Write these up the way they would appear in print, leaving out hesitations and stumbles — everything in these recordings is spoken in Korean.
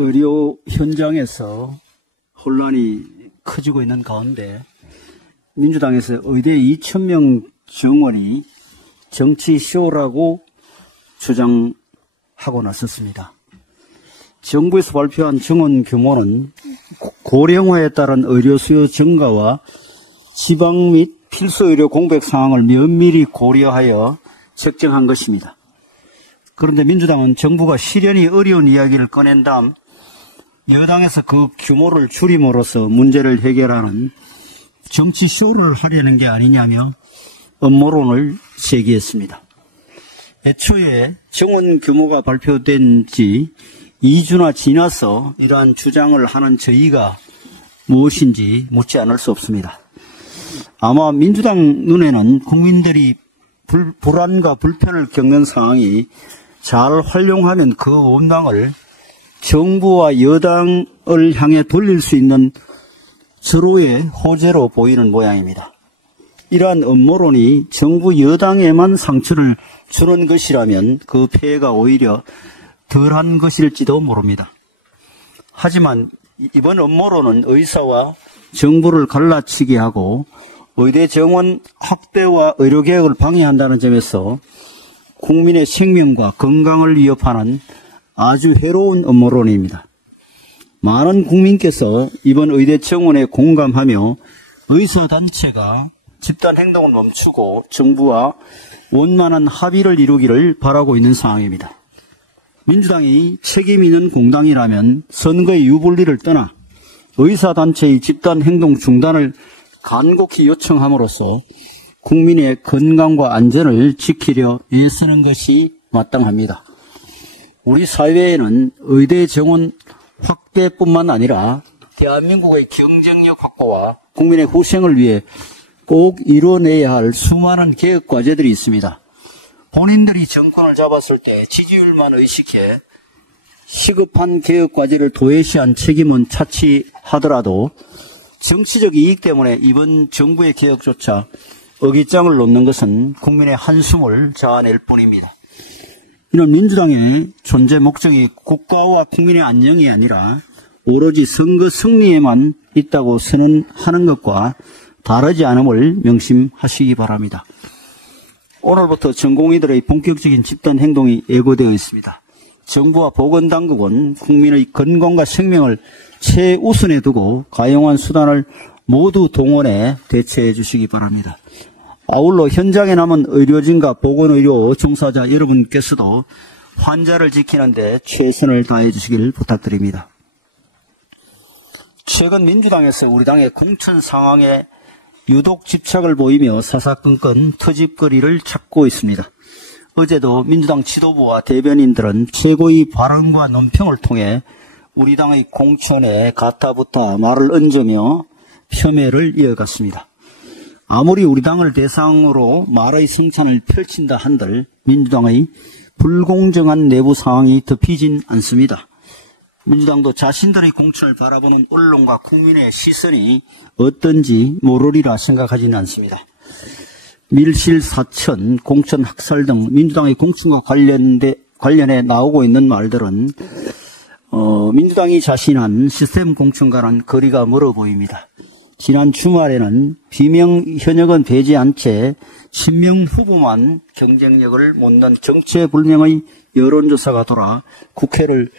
의료 현장에서 혼란이 커지고 있는 가운데 민주당에서 의대 2,000명 정원이 정치쇼라고 주장하고 나섰습니다. 정부에서 발표한 정원 규모는 고령화에 따른 의료 수요 증가와 지방 및 필수 의료 공백 상황을 면밀히 고려하여 책정한 것입니다. 그런데 민주당은 정부가 실현이 어려운 이야기를 꺼낸 다음 여당에서 그 규모를 줄임으로써 문제를 해결하는 정치쇼를 하려는 게 아니냐며 음모론을 제기했습니다. 애초에 정원 규모가 발표된 지 2주나 지나서 이러한 주장을 하는 저희가 무엇인지 묻지 않을 수 없습니다. 아마 민주당 눈에는 국민들이 불안과 불편을 겪는 상황이 잘 활용하면 그 원망을 정부와 여당을 향해 돌릴 수 있는 서로의 호재로 보이는 모양입니다. 이러한 음모론이 정부 여당에만 상처를 주는 것이라면 그 폐해가 오히려 덜한 것일지도 모릅니다. 하지만 이번 음모론은 의사와 정부를 갈라치게 하고 의대 정원 확대와 의료개혁을 방해한다는 점에서 국민의 생명과 건강을 위협하는 아주 해로운 음모론입니다. 많은 국민께서 이번 의대 정원에 공감하며 의사단체가 집단행동을 멈추고 정부와 원만한 합의를 이루기를 바라고 있는 상황입니다. 민주당이 책임 있는 공당이라면 선거의 유불리를 떠나 의사단체의 집단행동 중단을 간곡히 요청함으로써 국민의 건강과 안전을 지키려 애쓰는 것이 마땅합니다. 우리 사회에는 의대 정원 확대뿐만 아니라 대한민국의 경쟁력 확보와 국민의 후생을 위해 꼭 이뤄내야 할 수많은 개혁 과제들이 있습니다. 본인들이 정권을 잡았을 때 지지율만 의식해 시급한 개혁 과제를 도외시한 책임은 차치하더라도 정치적 이익 때문에 이번 정부의 개혁조차 어깃장을 놓는 것은 국민의 한숨을 자아낼 뿐입니다. 이는 민주당의 존재 목적이 국가와 국민의 안녕이 아니라 오로지 선거 승리에만 있다고 선언하는 것과 다르지 않음을 명심하시기 바랍니다. 오늘부터 전공의들의 본격적인 집단 행동이 예고되어 있습니다. 정부와 보건당국은 국민의 건강과 생명을 최우선에 두고 가용한 수단을 모두 동원해 대처해 주시기 바랍니다. 아울러 현장에 남은 의료진과 보건의료 종사자 여러분께서도 환자를 지키는 데 최선을 다해 주시길 부탁드립니다. 최근 민주당에서 우리 당의 공천 상황에 유독 집착을 보이며 사사건건 터집거리를 찾고 있습니다. 어제도 민주당 지도부와 대변인들은 최고의 발언과 논평을 통해 우리 당의 공천에 가타부타 말을 얹으며 폄훼를 이어갔습니다. 아무리 우리 당을 대상으로 말의 승찬을 펼친다 한들 민주당의 불공정한 내부 상황이 덮이진 않습니다. 민주당도 자신들의 공천을 바라보는 언론과 국민의 시선이 어떤지 모르리라 생각하지는 않습니다. 밀실 사천, 공천 학살 등 민주당의 공천과 관련해 나오고 있는 말들은 민주당이 자신한 시스템 공천과는 거리가 멀어 보입니다. 지난 주말에는 비명 현역은 배제한 채 친명 후보만 경쟁력을 못 낸 정체불명의 여론조사가 돌아 국회를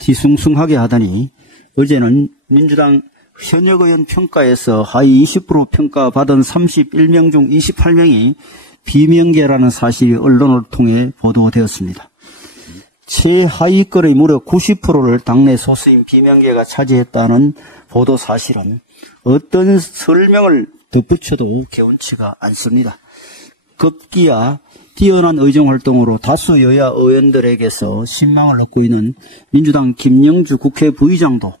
뒤숭숭하게 하더니 어제는 민주당 현역 의원 평가에서 하위 20% 평가받은 31명 중 28명이 비명계라는 사실이 언론을 통해 보도되었습니다. 최하위권의 무려 90%를 당내 소수인 비명계가 차지했다는 보도 사실은 어떤 설명을 덧붙여도 개운치가 않습니다. 급기야 뛰어난 의정활동으로 다수 여야 의원들에게서 신망을 얻고 있는 민주당 김영주 국회 부의장도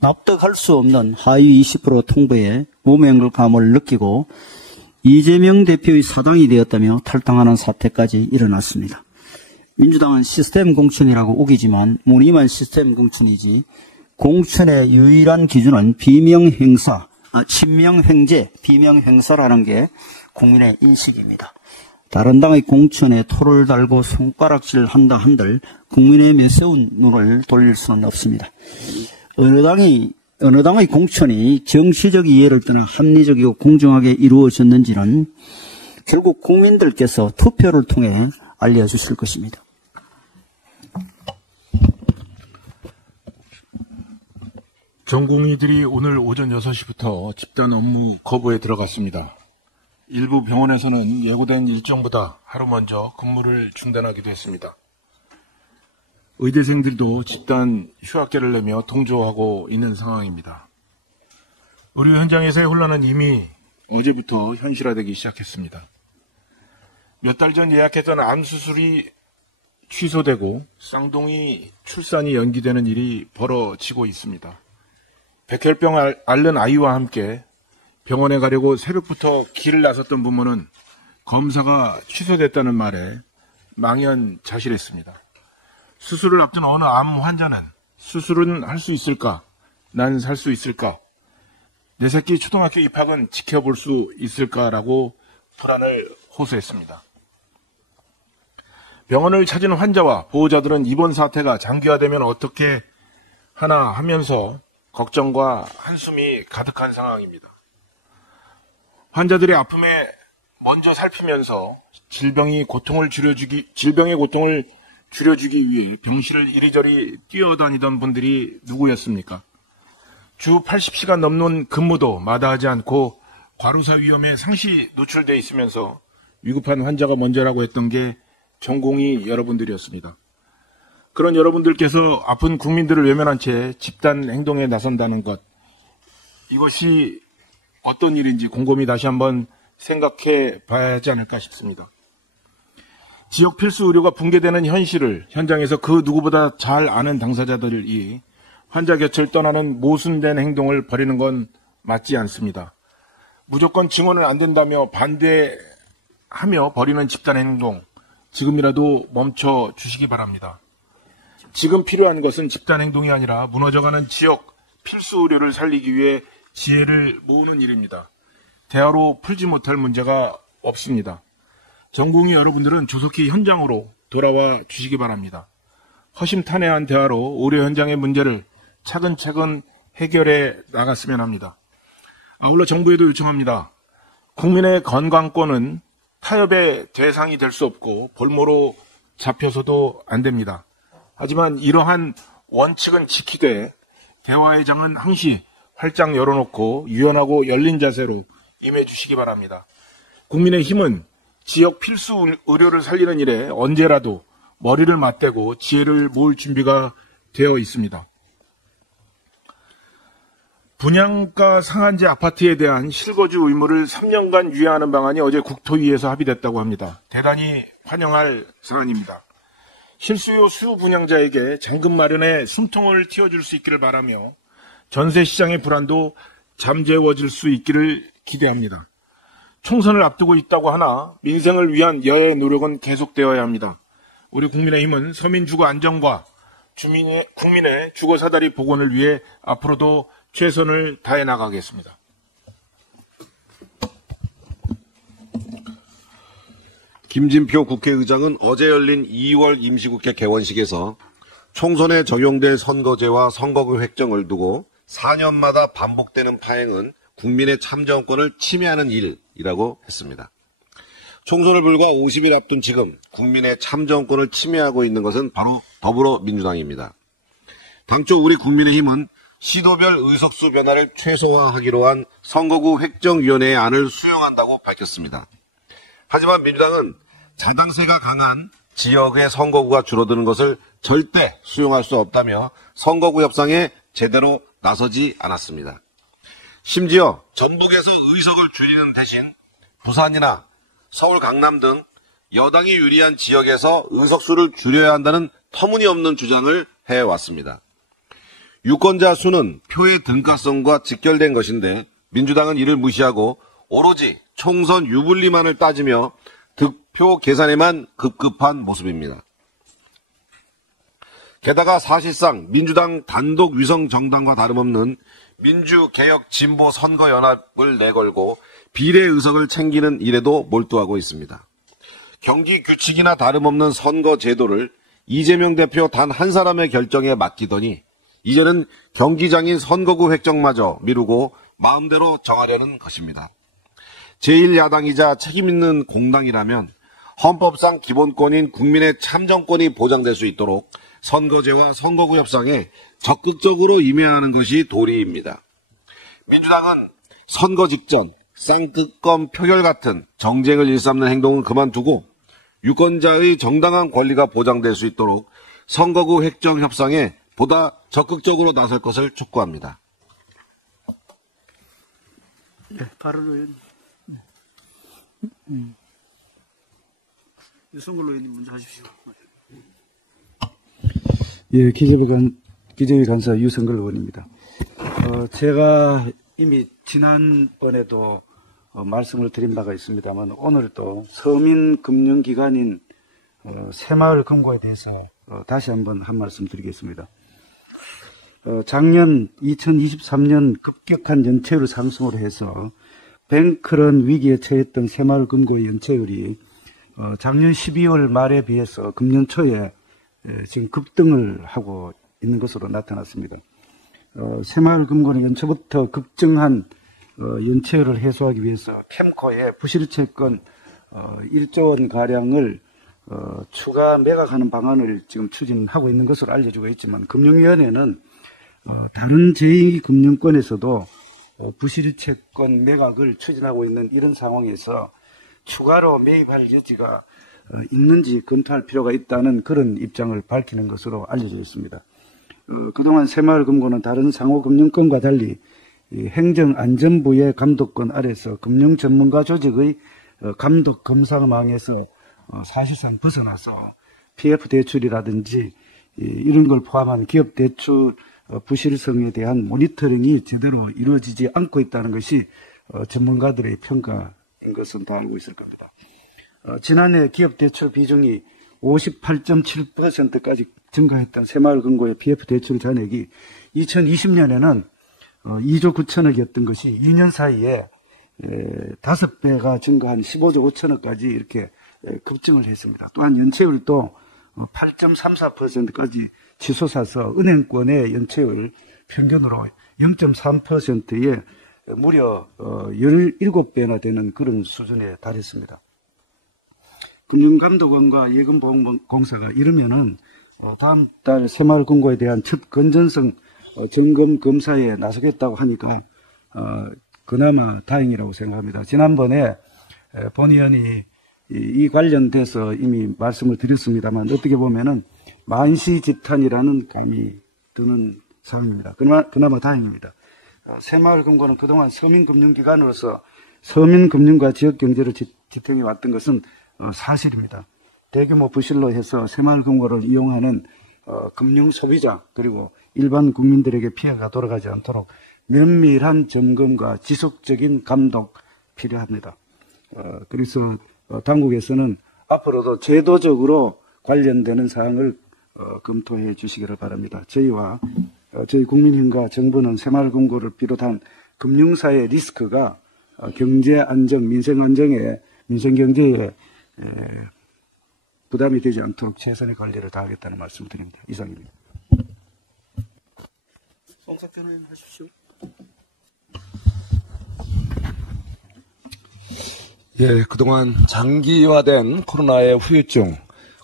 납득할 수 없는 하위 20% 통보에 무명불감을 느끼고 이재명 대표의 사당이 되었다며 탈당하는 사태까지 일어났습니다. 민주당은 시스템 공천이라고 우기지만 무늬만 시스템 공천이지 공천의 유일한 기준은 비명행사, 친명횡재, 비명행사라는 게 국민의 인식입니다. 다른 당의 공천에 토를 달고 손가락질을 한다 한들 국민의 매서운 눈을 돌릴 수는 없습니다. 어느 당의 공천이 정치적 이해를 떠나 합리적이고 공정하게 이루어졌는지는 결국 국민들께서 투표를 통해 알려주실 것입니다. 전공의들이 오늘 오전 6시부터 집단 업무 거부에 들어갔습니다. 일부 병원에서는 예고된 일정보다 하루 먼저 근무를 중단하기도 했습니다. 의대생들도 집단 휴학계를 내며 동조하고 있는 상황입니다. 의료 현장에서의 혼란은 이미 어제부터 현실화되기 시작했습니다. 몇 달 전 예약했던 암 수술이 취소되고 쌍둥이 출산이 연기되는 일이 벌어지고 있습니다. 백혈병 앓는 아이와 함께 병원에 가려고 새벽부터 길을 나섰던 부모는 검사가 취소됐다는 말에 망연자실했습니다. 수술을 앞둔 어느 암 환자는 수술은 할 수 있을까? 난 살 수 있을까? 내 새끼 초등학교 입학은 지켜볼 수 있을까라고 불안을 호소했습니다. 병원을 찾은 환자와 보호자들은 이번 사태가 장기화되면 어떻게 하나 하면서 걱정과 한숨이 가득한 상황입니다. 환자들의 아픔에 먼저 살피면서 질병의 고통을 줄여주기 위해 병실을 이리저리 뛰어다니던 분들이 누구였습니까? 주 80시간 넘는 근무도 마다하지 않고 과로사 위험에 상시 노출되어 있으면서 위급한 환자가 먼저라고 했던 게 전공의 여러분들이었습니다. 그런 여러분들께서 아픈 국민들을 외면한 채 집단 행동에 나선다는 것, 이것이 어떤 일인지 곰곰이 다시 한번 생각해 봐야 하지 않을까 싶습니다. 지역 필수 의료가 붕괴되는 현실을 현장에서 그 누구보다 잘 아는 당사자들이 환자 곁을 떠나는 모순된 행동을 벌이는 건 맞지 않습니다. 무조건 증언은 안 된다며 반대하며 벌이는 집단 행동, 지금이라도 멈춰 주시기 바랍니다. 지금 필요한 것은 집단 행동이 아니라 무너져가는 지역 필수 의료를 살리기 위해 지혜를 모으는 일입니다. 대화로 풀지 못할 문제가 없습니다. 전공의 여러분들은 조속히 현장으로 돌아와 주시기 바랍니다. 허심탄회한 대화로 의료 현장의 문제를 차근차근 해결해 나갔으면 합니다. 아울러 정부에도 요청합니다. 국민의 건강권은 타협의 대상이 될 수 없고 볼모로 잡혀서도 안 됩니다. 하지만 이러한 원칙은 지키되 대화의 장은 항시 활짝 열어놓고 유연하고 열린 자세로 임해 주시기 바랍니다. 국민의힘은 지역 필수 의료를 살리는 일에 언제라도 머리를 맞대고 지혜를 모을 준비가 되어 있습니다. 분양가 상한제 아파트에 대한 실거주 의무를 3년간 유예하는 방안이 어제 국토위에서 합의됐다고 합니다. 대단히 환영할 사안입니다. 실수요 수분양자에게 잔금 마련에 숨통을 틔워줄 수 있기를 바라며 전세 시장의 불안도 잠재워질 수 있기를 기대합니다. 총선을 앞두고 있다고 하나 민생을 위한 여야의 노력은 계속되어야 합니다. 우리 국민의힘은 서민 주거 안정과 국민의 주거 사다리 복원을 위해 앞으로도 최선을 다해 나가겠습니다. 김진표 국회의장은 어제 열린 2월 임시국회 개원식에서 총선에 적용될 선거제와 선거구 획정을 두고 4년마다 반복되는 파행은 국민의 참정권을 침해하는 일이라고 했습니다. 총선을 불과 50일 앞둔 지금 국민의 참정권을 침해하고 있는 것은 바로 더불어민주당입니다. 당초 우리 국민의힘은 시도별 의석수 변화를 최소화하기로 한 선거구 획정위원회의 안을 수용한다고 밝혔습니다. 하지만 민주당은 자당세가 강한 지역의 선거구가 줄어드는 것을 절대 수용할 수 없다며 선거구 협상에 제대로 나서지 않았습니다. 심지어 전북에서 의석을 줄이는 대신 부산이나 서울, 강남 등 여당이 유리한 지역에서 의석수를 줄여야 한다는 터무니없는 주장을 해왔습니다. 유권자 수는 표의 등가성과 직결된 것인데 민주당은 이를 무시하고 오로지 총선 유불리만을 따지며 득표 계산에만 급급한 모습입니다. 게다가 사실상 민주당 단독 위성 정당과 다름없는 민주개혁진보선거연합을 내걸고 비례 의석을 챙기는 일에도 몰두하고 있습니다. 경기 규칙이나 다름없는 선거 제도를 이재명 대표 단 한 사람의 결정에 맡기더니 이제는 경기장인 선거구 획정마저 미루고 마음대로 정하려는 것입니다. 제1야당이자 책임있는 공당이라면 헌법상 기본권인 국민의 참정권이 보장될 수 있도록 선거제와 선거구 협상에 적극적으로 임해야 하는 것이 도리입니다. 민주당은 선거 직전 쌍특검 표결 같은 정쟁을 일삼는 행동은 그만두고 유권자의 정당한 권리가 보장될 수 있도록 선거구 획정 협상에 보다 적극적으로 나설 것을 촉구합니다. 네, 발언 의원님. 유승걸 의원님 먼저 하십시오. 예, 기재위 간사 유승걸 의원입니다. 제가 이미 지난번에도 말씀을 드린 바가 있습니다만 오늘 또 서민금융기관인 새마을금고에 대해서 다시 한번 한 말씀 드리겠습니다. 작년 2023년 급격한 연체율 상승으로 해서 뱅크런 위기에 처했던 새마을금고의 연체율이 작년 12월 말에 비해서 금년 초에 지금 급등을 하고 있는 것으로 나타났습니다. 새마을금고는 연초부터 급증한 연체율을 해소하기 위해서 캠코에 부실채권 1조 원 가량을 추가 매각하는 방안을 지금 추진하고 있는 것으로 알려지고 있지만 금융위원회는 다른 제2금융권에서도 부실채권 매각을 추진하고 있는 이런 상황에서 추가로 매입할 여지가 있는지 검토할 필요가 있다는 그런 입장을 밝히는 것으로 알려져 있습니다. 그동안 새마을금고는 다른 상호금융권과 달리 행정안전부의 감독권 아래서 금융전문가 조직의 감독 검사망에서 사실상 벗어나서 PF 대출이라든지 이런 걸 포함한 기업 대출 부실성에 대한 모니터링이 제대로 이루어지지 않고 있다는 것이 전문가들의 평가인 것은 다 알고 있을 겁니다. 지난해 기업 대출 비중이 58.7%까지 증가했던 새마을금고의 PF 대출 잔액이 2020년에는 2조 9천억이었던 것이 2년 사이에 5배가 증가한 15조 5천억까지 이렇게 급증을 했습니다. 또한 연체율도 8.34%까지 치솟아서 은행권의 연체율 평균으로 0.3%에 무려 17배나 되는 그런 수준에 달했습니다. 금융감독원과 예금보험공사가 이르면은 다음 달 새마을금고에 대한 첫 건전성 점검 검사에 나서겠다고 하니까 그나마 다행이라고 생각합니다. 지난번에 본 의원이 이 관련돼서 이미 말씀을 드렸습니다만 어떻게 보면은 만시지탄이라는 감이 드는 상황입니다. 그나마 다행입니다. 새마을금고는 그동안 서민금융기관으로서 서민금융과 지역경제를 지탱해 왔던 것은 사실입니다. 대규모 부실로 해서 새마을금고를 이용하는 금융소비자 그리고 일반 국민들에게 피해가 돌아가지 않도록 면밀한 점검과 지속적인 감독 필요합니다. 그래서 당국에서는 앞으로도 제도적으로 관련되는 사항을 검토해 주시기를 바랍니다. 저희와 저희 국민힘과 정부는 새마을금고를 비롯한 금융사의 리스크가 경제 안정, 민생 안정에 민생 경제에 부담이 되지 않도록 최선의 관리를 다하겠다는 말씀을 드립니다. 이상입니다. 송석현 의원 하십시오. 예, 그동안 장기화된 코로나의 후유증,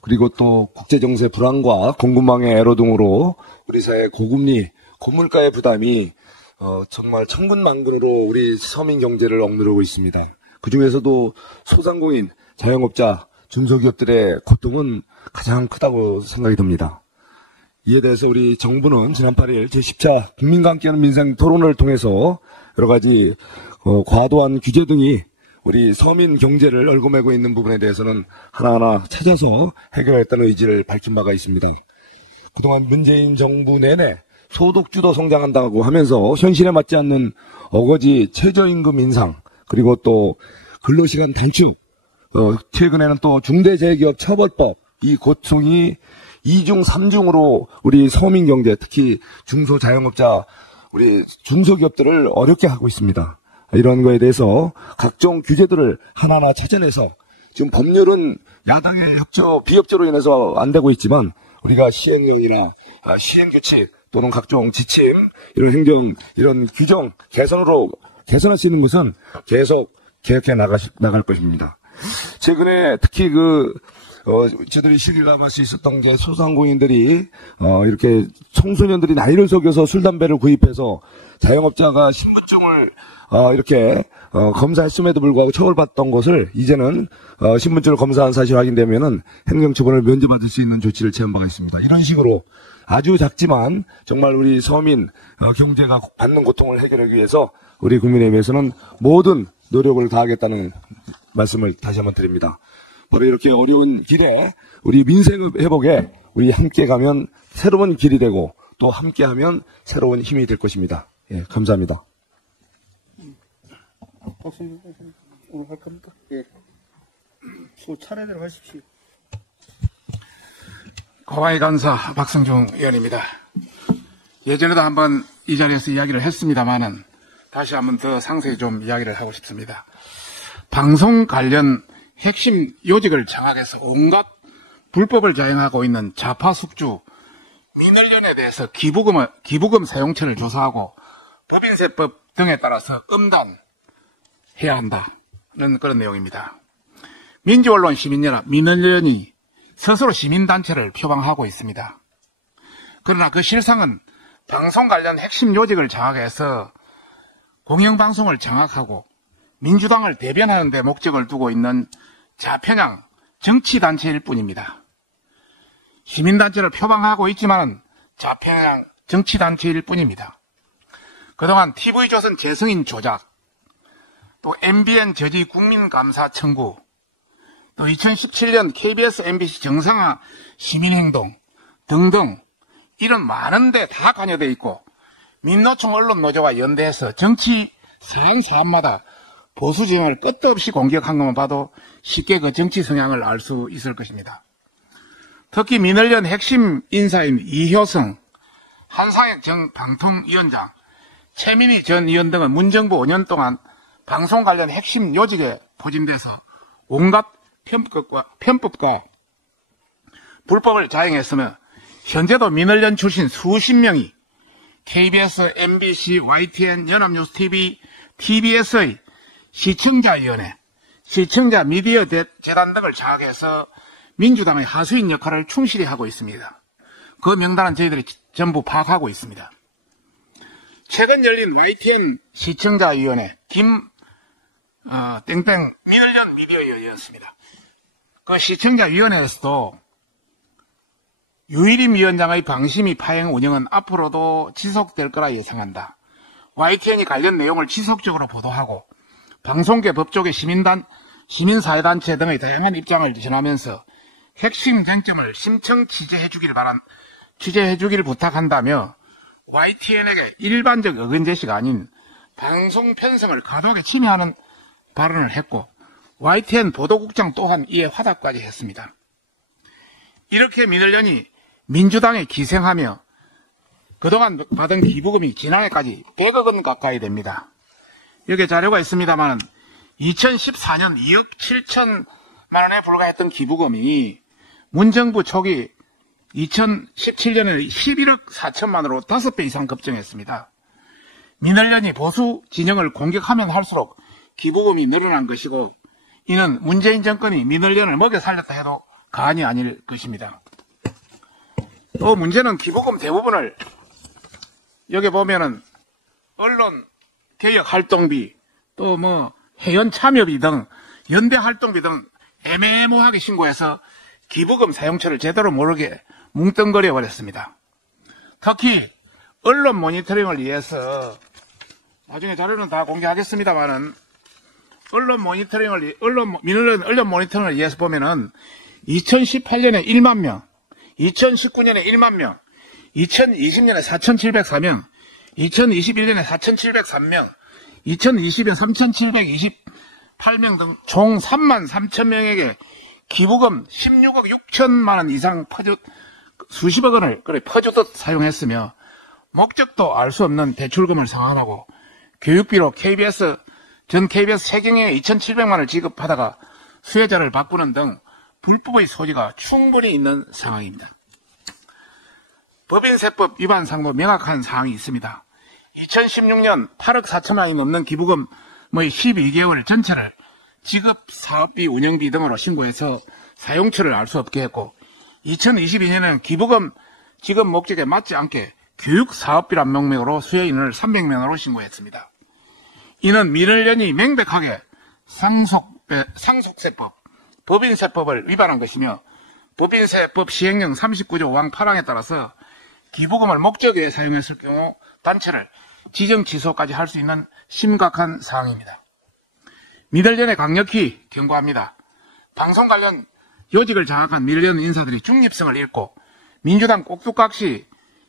그리고 또 국제정세 불안과 공급망의 애로 등으로 우리 사회 고금리, 고물가의 부담이 정말 천군만근으로 우리 서민 경제를 억누르고 있습니다. 그 중에서도 소상공인, 자영업자, 중소기업들의 고통은 가장 크다고 생각이 듭니다. 이에 대해서 우리 정부는 지난 8일 제10차 국민과 함께하는 민생 토론을 통해서 여러 가지 과도한 규제 등이 우리 서민 경제를 얽어매고 있는 부분에 대해서는 하나하나 찾아서 해결하겠다는 의지를 밝힌 바가 있습니다. 그동안 문재인 정부 내내 소득주도 성장한다고 하면서 현실에 맞지 않는 어거지 최저임금 인상, 그리고 또 근로시간 단축, 최근에는 또 중대재해기업 처벌법, 이 고충이 2중, 3중으로 우리 서민 경제, 특히 중소자영업자, 우리 중소기업들을 어렵게 하고 있습니다. 이런 거에 대해서 각종 규제들을 하나하나 찾아내서 지금 법률은 야당의 비협조로 인해서 안 되고 있지만 우리가 시행령이나 시행규칙 또는 각종 지침, 이런 행정, 이런 규정 개선할 수 있는 것은 계속 개혁해 나갈 것입니다. 최근에 특히 저들이 실감할 수 있었던 게 소상공인들이, 이렇게 청소년들이 나이를 속여서 술, 담배를 구입해서 자영업자가 신분증을, 이렇게, 검사했음에도 불구하고 처벌받던 것을 이제는, 신분증을 검사한 사실 확인되면은 행정처분을 면제받을 수 있는 조치를 취한 바가 있습니다. 이런 식으로 아주 작지만 정말 우리 서민, 경제가 받는 고통을 해결하기 위해서 우리 국민의힘에서는 모든 노력을 다하겠다는 말씀을 다시 한번 드립니다. 바로 이렇게 어려운 길에 우리 민생 회복에 우리 함께 가면 새로운 길이 되고 또 함께 하면 새로운 힘이 될 것입니다. 예, 감사합니다. 오늘 할 겁니까? 예. 차례대로 하십시오. 고와이 간사 박성중 의원입니다. 예전에도 한번 이 자리에서 이야기를 했습니다만은 다시 한번 더 상세히 좀 이야기를 하고 싶습니다. 방송 관련 핵심 요직을 장악해서 온갖 불법을 자행하고 있는 좌파 숙주 민원련에 대해서 기부금 사용처를 조사하고 법인세법 등에 따라서 엄단해야 한다는 그런 내용입니다. 민주언론 시민연합 민원련이 스스로 시민단체를 표방하고 있습니다. 그러나 그 실상은 방송 관련 핵심 요직을 장악해서 공영방송을 장악하고 민주당을 대변하는 데 목적을 두고 있는 좌편향 정치단체일 뿐입니다. 시민단체를 표방하고 있지만 좌편향 정치단체일 뿐입니다. 그동안 TV조선 재승인 조작, 또 MBN 저지 국민감사 청구, 또 2017년 KBS MBC 정상화 시민행동 등등 이런 많은 데 다 관여되어 있고 민노총 언론노조와 연대해서 정치 사안마다 보수 진영을 끝도 없이 공격한 것만 봐도 쉽게 그 정치 성향을 알 수 있을 것입니다. 특히 민원련 핵심 인사인 이효성, 한상혁 전 방통위원장, 최민희 전 의원 등은 문정부 5년 동안 방송 관련 핵심 요직에 포진돼서 온갖 편법과 불법을 자행했으며 현재도 민원련 출신 수십 명이 KBS, MBC, YTN, 연합뉴스TV, TBS의 시청자위원회, 시청자 미디어 재단 등을 장악해서 민주당의 하수인 역할을 충실히 하고 있습니다. 그 명단은 저희들이 전부 파악하고 있습니다. 최근 열린 YTN 시청자위원회 땡땡 민원련 미디어위원회였습니다. 그 시청자위원회에서도 유일임 위원장의 방심위 파행 운영은 앞으로도 지속될 거라 예상한다. YTN이 관련 내용을 지속적으로 보도하고 방송계, 법조계, 시민사회단체 등의 다양한 입장을 전하면서 핵심 쟁점을 심층 취재해주길 부탁한다며 YTN에게 일반적 의견 제시가 아닌 방송 편성을 과도하게 침해하는 발언을 했고 YTN 보도국장 또한 이에 화답까지 했습니다. 이렇게 민원련이 민주당에 기생하며 그동안 받은 기부금이 지난해까지 100억 원 가까이 됩니다. 여기에 자료가 있습니다만 2014년 2억 7천만 원에 불과했던 기부금이 문정부 초기 2017년에 11억 4천만으로 5배 이상 급증했습니다. 민원련이 보수 진영을 공격하면 할수록 기부금이 늘어난 것이고 이는 문재인 정권이 민원련을 먹여 살렸다 해도 과언이 아닐 것입니다. 또 문제는 기부금 대부분을 여기 보면은 언론 개혁 활동비 또 회원 참여비 등 연대 활동비 등 애매모호하게 신고해서 기부금 사용처를 제대로 모르게 뭉뚱거려 버렸습니다. 특히 언론 모니터링을 위해서 나중에 자료는 다 공개하겠습니다만은 언론 모니터링을 위해서 보면은 2018년에 1만 명, 2019년에 1만 명, 2020년에 4,704명, 2021년에 4,703명, 2020년 3,728명 등 총 33,000명에게 기부금 16억 6천만 원 이상 수십억 원을 퍼주듯 사용했으며 목적도 알 수 없는 대출금을 상환하고 교육비로 전 KBS 세경에 2,700만 원을 지급하다가 수혜자를 바꾸는 등 불법의 소지가 충분히 있는 상황입니다. 법인세법 위반 사항도 명확한 사항이 있습니다. 2016년 8억 4천만 원이 넘는 기부금의 12개월 전체를 지급, 사업비, 운영비 등으로 신고해서 사용처를 알 수 없게 했고 2022년에는 기부금 지급 목적에 맞지 않게 교육사업비란 명목으로 수혜인을 300명으로 신고했습니다. 이는 민원련이 명백하게 상속세법, 법인세법을 위반한 것이며 법인세법 시행령 39조 5항 8항에 따라서 기부금을 목적에 사용했을 경우 단체를 지정 취소까지 할 수 있는 심각한 사항입니다. 민원련에 강력히 경고합니다. 방송 관련 요직을 장악한 민원련 인사들이 중립성을 잃고 민주당 꼭두각시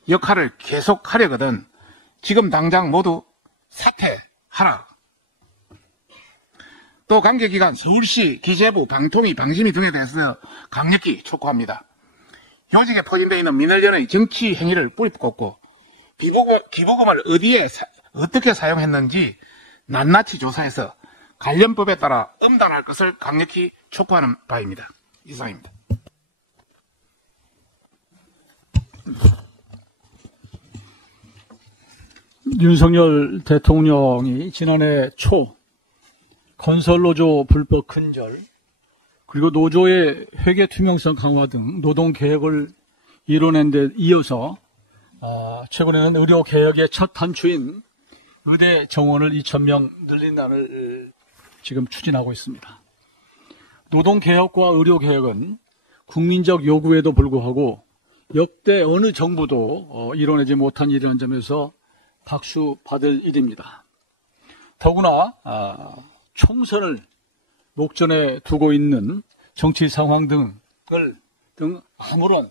역할을 계속하려거든 지금 당장 모두 사퇴하라. 또 관계기관 서울시, 기재부, 방통위, 방심위 등에 대해서 강력히 촉구합니다. 요직에 포진되어 있는 민원련의 정치 행위를 뿌리 꽂고 기부금을 어떻게 사용했는지 낱낱이 조사해서 관련법에 따라 엄단할 것을 강력히 촉구하는 바입니다. 이상입니다. 윤석열 대통령이 지난해 초 건설노조 불법 근절 그리고 노조의 회계 투명성 강화 등 노동개혁을 이뤄낸 데 이어서 최근에는 의료개혁의 첫 단추인 의대 정원을 2,000명 늘린다를 지금 추진하고 있습니다. 노동개혁과 의료개혁은 국민적 요구에도 불구하고 역대 어느 정부도 이뤄내지 못한 일이라는 점에서 박수 받을 일입니다. 더구나 총선을 목전에 두고 있는 정치 상황 등 아무런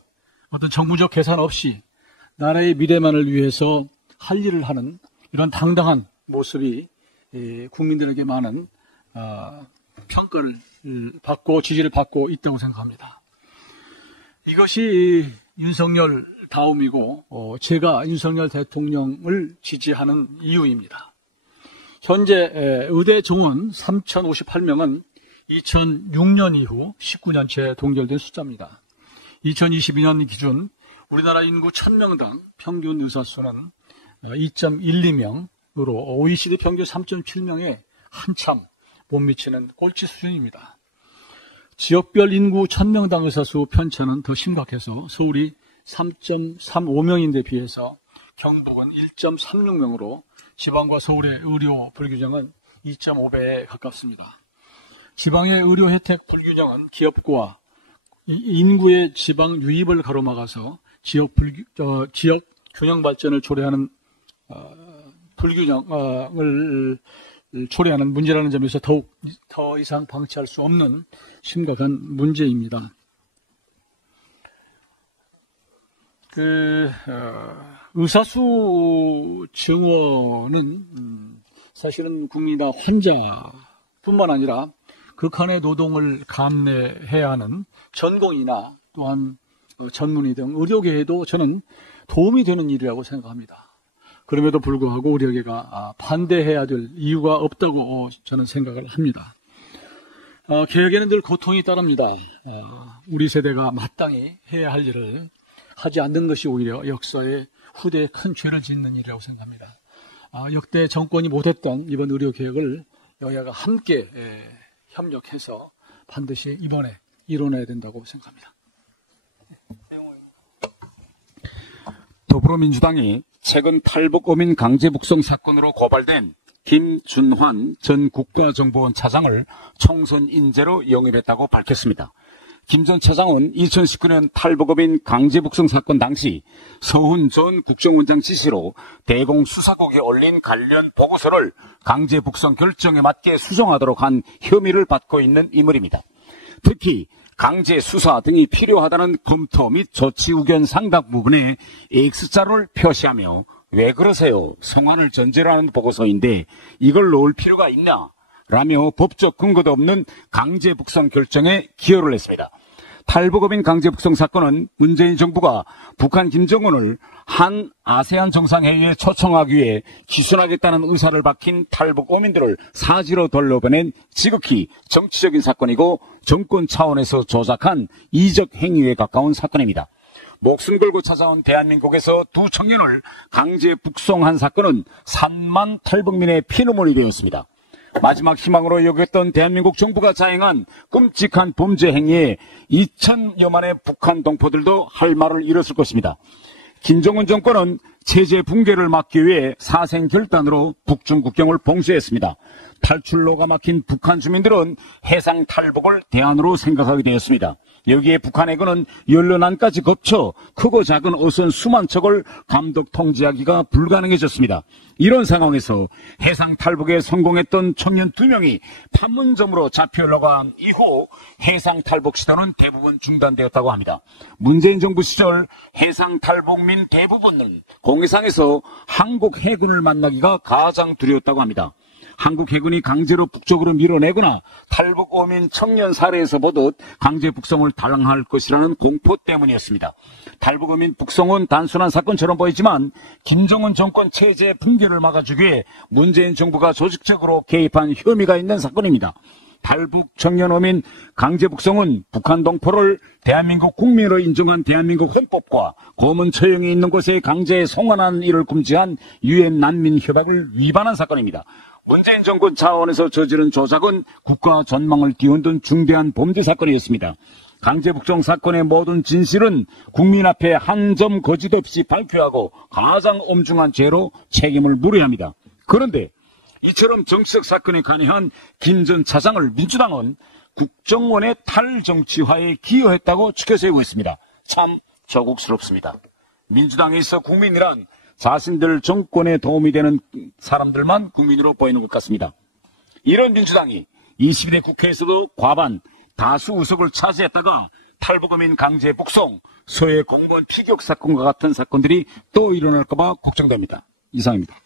어떤 정무적 계산 없이 나라의 미래만을 위해서 할 일을 하는 이런 당당한 모습이 국민들에게 많은 평가를 받고 지지를 받고 있다고 생각합니다. 이것이 윤석열 다음이고 제가 윤석열 대통령을 지지하는 이유입니다. 현재 의대 정원 3,058명은 2006년 이후 19년째 동결된 숫자입니다. 2022년 기준 우리나라 인구 1,000명당 평균 의사 수는 2.12명으로 OECD 평균 3.7명에 한참 못 미치는 꼴찌 수준입니다. 지역별 인구 1,000명당 의사 수 편차는 더 심각해서 서울이 3.35명인데 비해서 경북은 1.36명으로 지방과 서울의 의료 불균형은 2.5배에 가깝습니다. 지방의 의료 혜택 불균형은 기업과 인구의 지방 유입을 가로막아서 지역 균형 발전을 초래하는 불균형을 초래하는 문제라는 점에서 더욱 더 이상 방치할 수 없는 심각한 문제입니다. 의사수 증원은 사실은 국민이나 환자뿐만 아니라 극한의 노동을 감내해야 하는 전공이나 또한 전문의 등 의료계에도 저는 도움이 되는 일이라고 생각합니다. 그럼에도 불구하고 의료계가 반대해야 될 이유가 없다고 저는 생각을 합니다. 개혁에는 늘 고통이 따릅니다. 우리 세대가 마땅히 해야 할 일을 하지 않는 것이 오히려 역사의 후대에 큰 죄를 짓는 일이라고 생각합니다. 역대 정권이 못했던 이번 의료개혁을 여야가 함께 협력해서 반드시 이번에 이뤄내야 된다고 생각합니다. 더불어민주당이 최근 탈북 어민 강제 북송 사건으로 고발된 김준환 전 국가정보원 차장을 총선 인재로 영입했다고 밝혔습니다. 김 전 차장은 2019년 탈북어민 강제 북송 사건 당시 서훈 전 국정원장 지시로 대공수사국에 올린 관련 보고서를 강제 북송 결정에 맞게 수정하도록 한 혐의를 받고 있는 인물입니다. 특히 강제 수사 등이 필요하다는 검토 및 조치 의견 상당 부분에 X자를 표시하며 왜 그러세요? 성안을 전제로 하는 보고서인데 이걸 넣을 필요가 있나? 라며 법적 근거도 없는 강제 북송 결정에 기여를 했습니다. 탈북어민 강제 북송 사건은 문재인 정부가 북한 김정은을 한 아세안 정상회의에 초청하기 위해 기순하겠다는 의사를 밝힌 탈북어민들을 사지로 돌려보낸 지극히 정치적인 사건이고 정권 차원에서 조작한 이적 행위에 가까운 사건입니다. 목숨 걸고 찾아온 대한민국에서 두 청년을 강제 북송한 사건은 3만 탈북민의 피눈물이 되었습니다. 마지막 희망으로 여겼던 대한민국 정부가 자행한 끔찍한 범죄 행위에 2천여만의 북한 동포들도 할 말을 잃었을 것입니다. 김정은 정권은 체제 붕괴를 막기 위해 사생결단으로 북중 국경을 봉쇄했습니다. 탈출로가 막힌 북한 주민들은 해상 탈북을 대안으로 생각하게 되었습니다. 여기에 북한에게는 연론안까지 거쳐 크고 작은 어선 수만 척을 감독 통제하기가 불가능해졌습니다. 이런 상황에서 해상 탈북에 성공했던 청년 2명이 판문점으로 잡혀 올라간 이후 해상 탈북 시도는 대부분 중단되었다고 합니다. 문재인 정부 시절 해상 탈북민 대부분은 공해상에서 한국 해군을 만나기가 가장 두려웠다고 합니다. 한국 해군이 강제로 북쪽으로 밀어내거나 탈북 어민 청년 사례에서 보듯 강제 북송을 당할 것이라는 공포 때문이었습니다. 탈북 어민 북송은 단순한 사건처럼 보이지만 김정은 정권 체제 붕괴를 막아주기 위해 문재인 정부가 조직적으로 개입한 혐의가 있는 사건입니다. 탈북 청년 어민 강제 북송은 북한 동포를 대한민국 국민으로 인정한 대한민국 헌법과 고문 처형이 있는 곳에 강제 송환하는 일을 금지한 유엔 난민 협약을 위반한 사건입니다. 문재인 정권 차원에서 저지른 조작은 국가 전망을 뒤흔든 중대한 범죄 사건이었습니다. 강제 북송 사건의 모든 진실은 국민 앞에 한 점 거짓 없이 밝혀야 하고 가장 엄중한 죄로 책임을 물어야 합니다. 그런데 이처럼 정치적 사건에 관여한 김 전 차장을 민주당은 국정원의 탈정치화에 기여했다고 추켜세우고 있습니다. 참 조국스럽습니다. 민주당에 있어 국민이란 자신들 정권에 도움이 되는 사람들만 국민으로 보이는 것 같습니다. 이런 민주당이 22대 국회에서도 과반 다수 의석을 차지했다가 탈북어민 강제 북송, 서해 공무원 피격 사건과 같은 사건들이 또 일어날까 봐 걱정됩니다. 이상입니다.